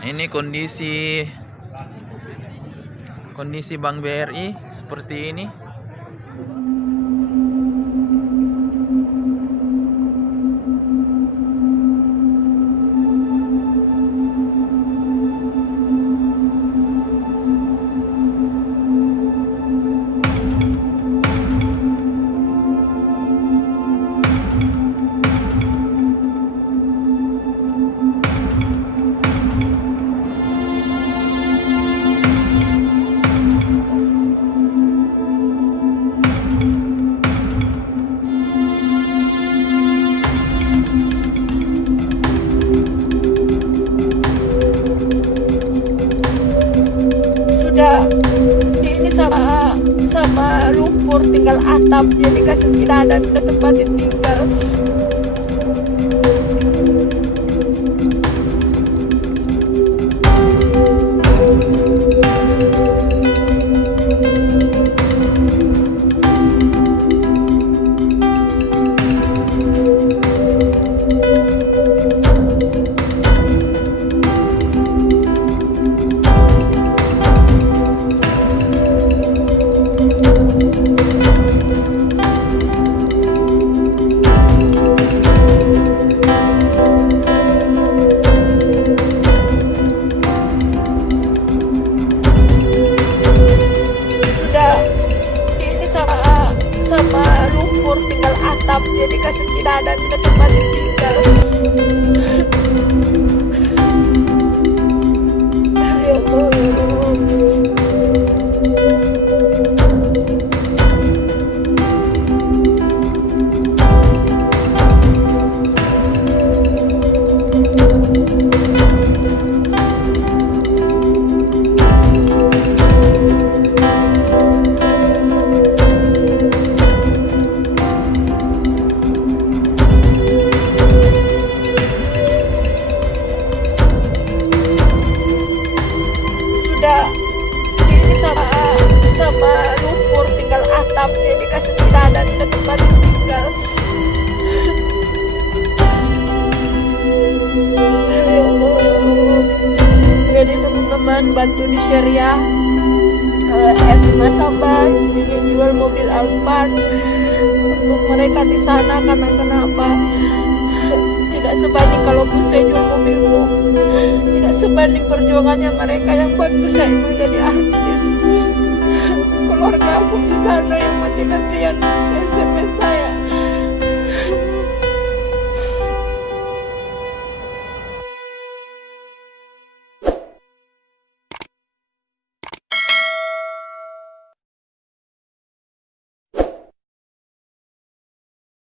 Ini kondisi Bank BRI seperti ini. Ini sama lumpur, tinggal atap, jadi kasih tidak ada tempat tinggal. Sama lumpur, tinggal atap, jadi kasih tidak ada tempat tinggal. Ya Allah. Ini sama lumpur, tinggal atap, jadi kasih tidak ada tempat tinggal. Ya Allah. Jadi teman-teman bantu di share ya. Nasabah ingin jual mobil Alphard untuk mereka di sana, karena kenapa? Tidak sebanding kalaupun saya jual mobilku, tidak sebanding perjuangannya mereka yang bantu saya menjadi artis. Keluarga aku di sana yang mati-matian SMS saya.